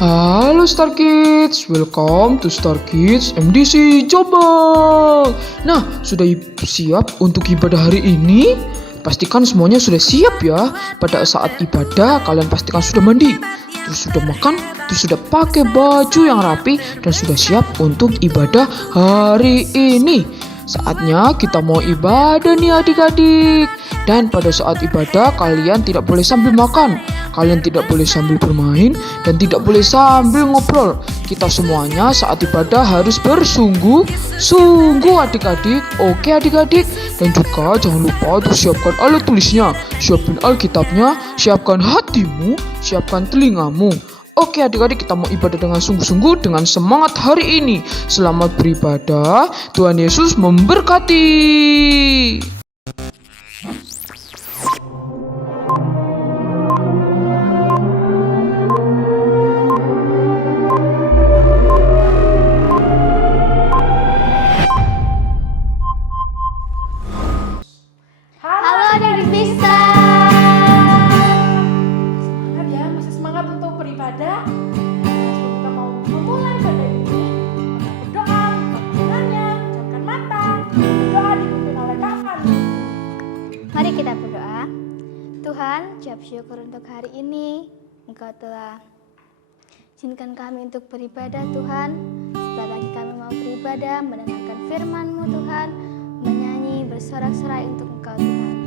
Halo Star Kids, welcome to Star Kids MDC Jombang. Nah, sudah siap untuk ibadah hari ini? Pastikan semuanya sudah siap ya. Pada saat ibadah, kalian pastikan sudah mandi, terus sudah makan, terus sudah pakai baju yang rapi, dan sudah siap untuk ibadah hari ini. Saatnya kita mau ibadah nih adik-adik. Dan pada saat ibadah kalian tidak boleh sambil makan, kalian tidak boleh sambil bermain, dan tidak boleh sambil ngobrol. Kita semuanya saat ibadah harus bersungguh-sungguh adik-adik. Oke adik-adik. Dan juga jangan lupa untuk siapkan alat tulisnya, siapin Alkitabnya, siapkan hatimu, siapkan telingamu. Oke adik-adik, kita mau ibadah dengan sungguh-sungguh, dengan semangat hari ini. Selamat beribadah, Tuhan Yesus memberkati. Halo adik bisa. Semangat ya, masih semangat untuk beribadah. Sebelum kita mau memulai ibadah ini, kita berdoa, buka pikirannya, pejamkan mata, berdoa dipimpin oleh Kak Fani. Mari kita berdoa. Tuhan, ucap syukur untuk hari ini. Engkau telah izinkan kami untuk beribadah Tuhan. Sebentar lagi kami mau beribadah, mendengarkan firman-Mu Tuhan, menyanyi bersorak-sorai untuk Engkau Tuhan.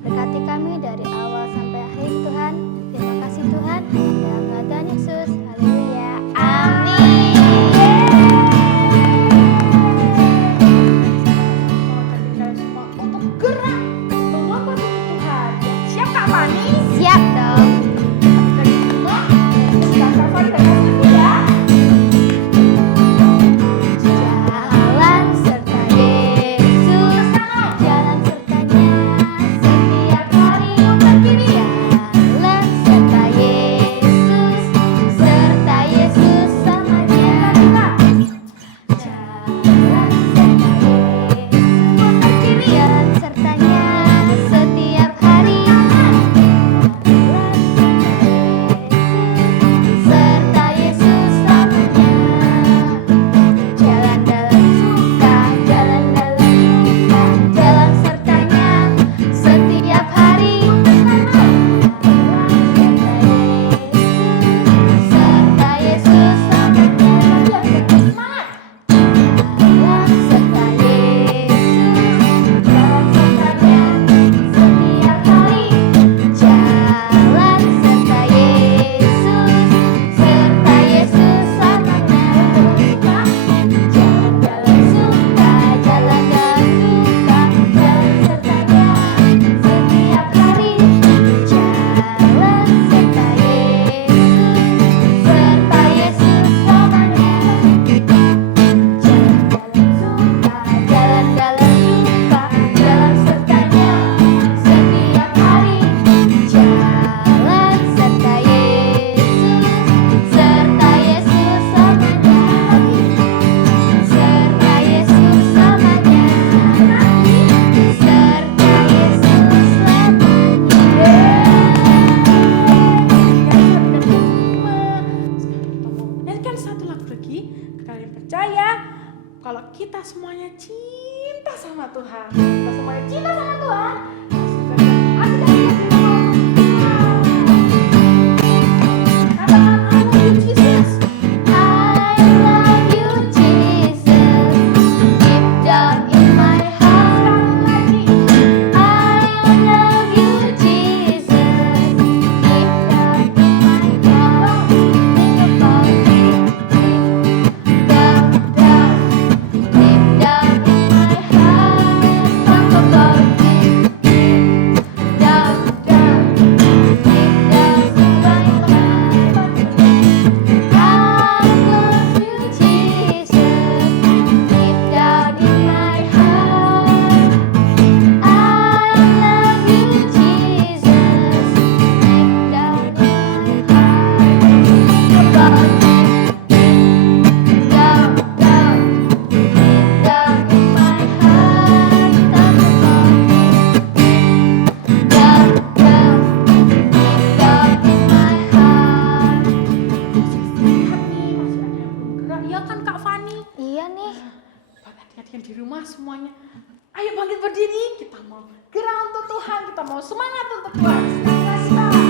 Berkati kami dari awal sampai akhir Tuhan. Terima kasih Tuhan. Dalam nama Tuhan Yesus. Haleluya. Amin. Kita semua untuk gerak mengapa Tuhan. Siap Kak Fani? Siap dong. Dari semua, Kak Fani dan Kak Fani ya. Jalan serta Yesus, jalan sertanya setiap hari berdiri. Jalan serta Yesus selamanya. Jalan serta Yesus berdiri. Jalan sertanya setiap hari. Serta Yesus selamanya. Jalan dalam suka, jalan dalam duka, jalan sertanya setiap hari. Serta Yesus selamanya. Jalan serta Yesus, jalan sertanya setiap hari. Jalan serta Yesus selamanya. Jalan dalam suka, jalan dalam duka, jalan sertanya setiap hari. Jalan serta Yesus selamanya. Jalan dalam suka, jalan sertanya setiap hari. Jalan serta Yesus selamanya. Serta Yesus selamanya. Nyanyikan satu lagu lagi. Kalian percaya kalau kita semuanya cinta sama Tuhan. Kita semuanya cinta sama Tuhan. Katakan I love you Jesus. I love you Jesus, deep down in my heart. I love you Jesus, deep down in my heart. Think about it, deep down in my heart. Talk about it. rumah semuanya. Ayo bangkit berdiri, kita mau gerak untuk Tuhan, kita mau semangat untuk Tuhan. Terima kasih Pak.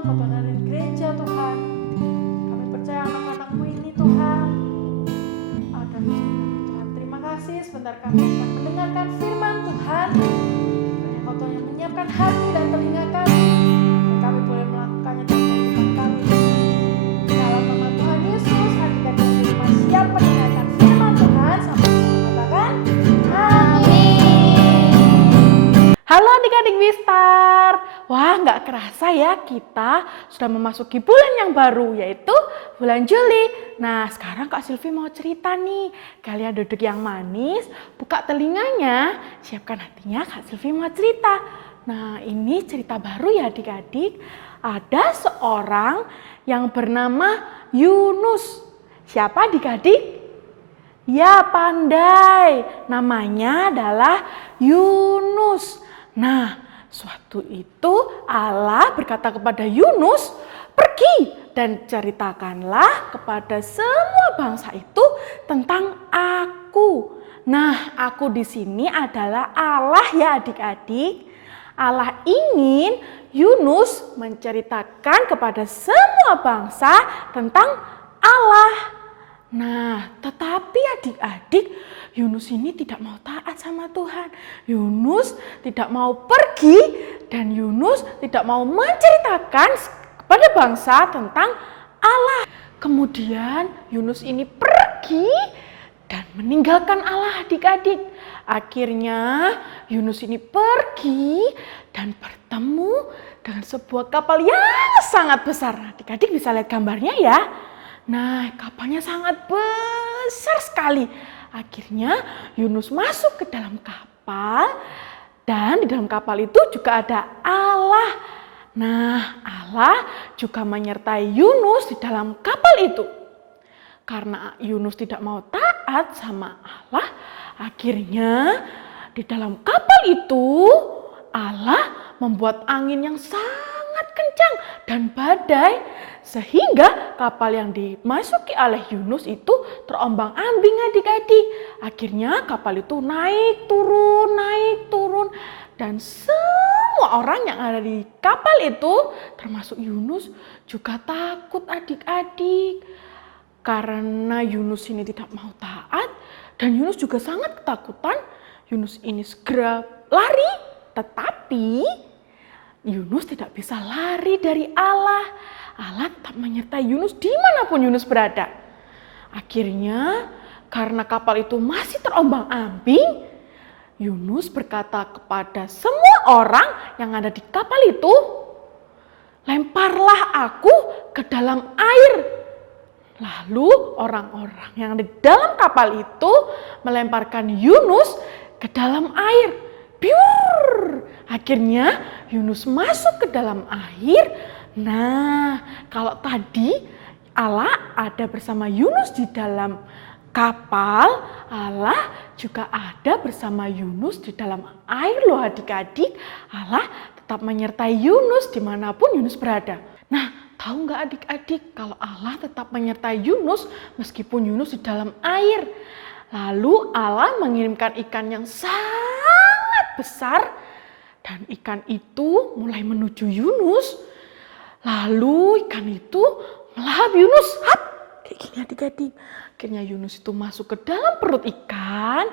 waktu ada di gereja Tuhan. Kami percaya anak-anak-Mu ini Tuhan. Dan Tuhan terima kasih sebentar kami akan mendengarkan firman Tuhan. Kiranya Kau Tuhan yang menyiapkan hati dan telinga kami. Dan kami boleh melakukannya dalam kehidupan kami. Dalam nama Tuhan Yesus, adik-adik di rumah siap mendengarkan firman Tuhan. Sampai mengatakan amin. Halo adik-adik Wistar. Wah, nggak kerasa ya kita sudah memasuki bulan yang baru, yaitu bulan Juli. Nah, sekarang Kak Silvi mau cerita nih. Kalian duduk yang manis, buka telinganya, siapkan hatinya, Kak Silvi mau cerita. Nah, ini cerita baru ya adik-adik. Ada seorang yang bernama Yunus. Siapa adik-adik? Ya, pandai. Namanya adalah Yunus. Nah, suatu itu Allah berkata kepada Yunus, pergi dan ceritakanlah kepada semua bangsa itu tentang aku. Nah, aku di sini adalah Allah ya adik-adik. Allah ingin Yunus menceritakan kepada semua bangsa tentang Allah. Nah, tetapi adik-adik, Yunus ini tidak mau taat sama Tuhan. Yunus tidak mau pergi dan Yunus tidak mau menceritakan kepada bangsa tentang Allah. Kemudian Yunus ini pergi dan meninggalkan Allah adik-adik. Akhirnya Yunus ini pergi dan bertemu dengan sebuah kapal yang sangat besar. Adik-adik bisa lihat gambarnya ya. Nah, kapalnya sangat besar sekali. Akhirnya Yunus masuk ke dalam kapal dan di dalam kapal itu juga ada Allah. Nah, Allah juga menyertai Yunus di dalam kapal itu. Karena Yunus tidak mau taat sama Allah, akhirnya di dalam kapal itu Allah membuat angin yang sangat kencang dan badai. Sehingga kapal yang dimasuki oleh Yunus itu terombang-ambing adik-adik. Akhirnya kapal itu naik turun. Dan semua orang yang ada di kapal itu termasuk Yunus juga takut adik-adik. Karena Yunus ini tidak mau taat dan Yunus juga sangat ketakutan. Yunus ini segera lari, tetapi Yunus tidak bisa lari dari Allah. Allah tetap menyertai Yunus dimanapun Yunus berada. Akhirnya karena kapal itu masih terombang-ambing, Yunus berkata kepada semua orang yang ada di kapal itu, lemparlah aku ke dalam air. Lalu orang-orang yang ada di dalam kapal itu melemparkan Yunus ke dalam air. Biur! Akhirnya Yunus masuk ke dalam air. Nah, kalau tadi Allah ada bersama Yunus di dalam kapal, Allah juga ada bersama Yunus di dalam air loh adik-adik. Allah tetap menyertai Yunus dimanapun Yunus berada. Nah, tahu nggak adik-adik kalau Allah tetap menyertai Yunus meskipun Yunus di dalam air. Lalu Allah mengirimkan ikan yang sangat besar dan ikan itu mulai menuju Yunus. Lalu ikan itu melahap Yunus. Hap! Kayak gini adik-adik. Akhirnya Yunus itu masuk ke dalam perut ikan.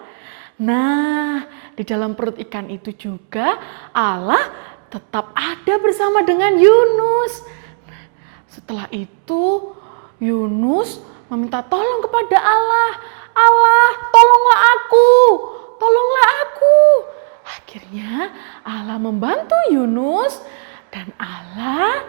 Nah, di dalam perut ikan itu juga Allah tetap ada bersama dengan Yunus. Nah, setelah itu Yunus meminta tolong kepada Allah. Allah, tolonglah aku. Tolonglah aku. Akhirnya Allah membantu Yunus dan Allah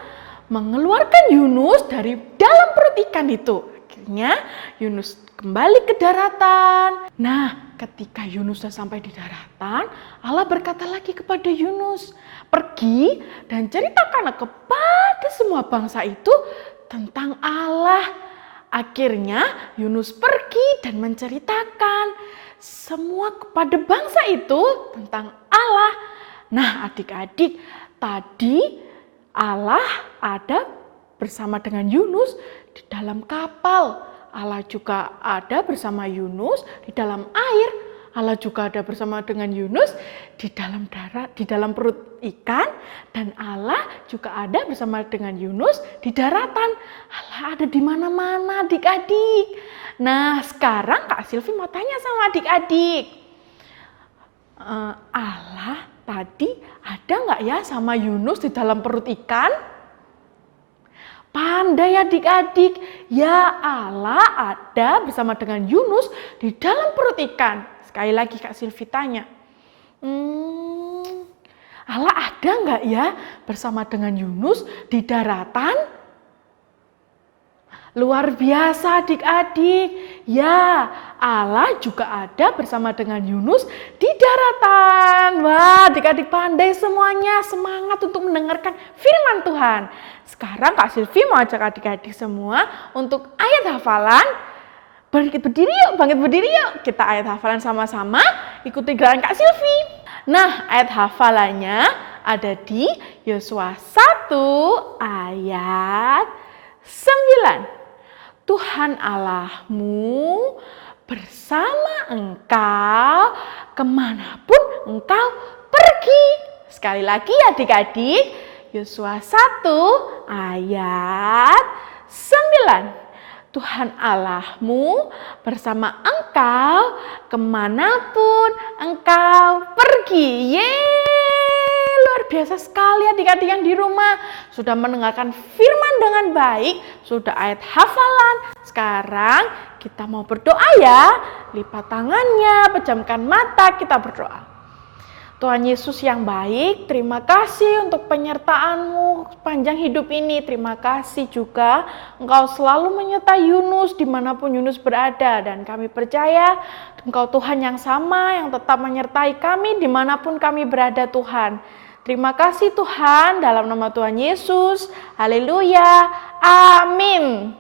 mengeluarkan Yunus dari dalam perut ikan itu. Akhirnya Yunus kembali ke daratan. Nah, ketika Yunus sudah sampai di daratan, Allah berkata lagi kepada Yunus, pergi dan ceritakan kepada semua bangsa itu tentang Allah. Akhirnya Yunus pergi dan menceritakan semua kepada bangsa itu tentang Allah. Nah, adik-adik, tadi Allah ada bersama dengan Yunus di dalam kapal. Allah juga ada bersama Yunus di dalam air. Allah juga ada bersama dengan Yunus di dalam perut ikan, dan Allah juga ada bersama dengan Yunus di daratan. Allah ada di mana-mana adik-adik. Nah, sekarang Kak Silvi mau tanya sama adik-adik. Allah tadi ada nggak ya sama Yunus di dalam perut ikan? Pandai adik-adik, ya Allah ada bersama dengan Yunus di dalam perut ikan. Sekali lagi Kak Silvi tanya, Allah ada nggak ya bersama dengan Yunus di daratan? Luar biasa adik-adik, ya Allah juga ada bersama dengan Yunus di daratan. Wah, adik-adik pandai semuanya, semangat untuk mendengarkan firman Tuhan. Sekarang Kak Silvi mau ajak adik-adik semua untuk ayat hafalan. Bangkit berdiri yuk. Kita ayat hafalan sama-sama, ikuti gerakan Kak Silvi. Nah, ayat hafalannya ada di Yosua 1 ayat 9. Tuhan Allahmu bersama engkau kemanapun engkau pergi. Sekali lagi adik-adik, Yosua 1 ayat 9. Tuhan Allahmu bersama engkau kemanapun engkau pergi. Yeay, luar biasa sekali adik-adik yang di rumah. Sudah mendengarkan firman dengan baik, sudah ayat hafalan. Sekarang kita mau berdoa ya. Lipat tangannya, pejamkan mata, kita berdoa. Tuhan Yesus yang baik, terima kasih untuk penyertaan-Mu sepanjang hidup ini. Terima kasih juga Engkau selalu menyertai Yunus dimanapun Yunus berada. Dan kami percaya Engkau Tuhan yang sama, yang tetap menyertai kami dimanapun kami berada Tuhan. Terima kasih Tuhan, dalam nama Tuhan Yesus. Haleluya. Amin.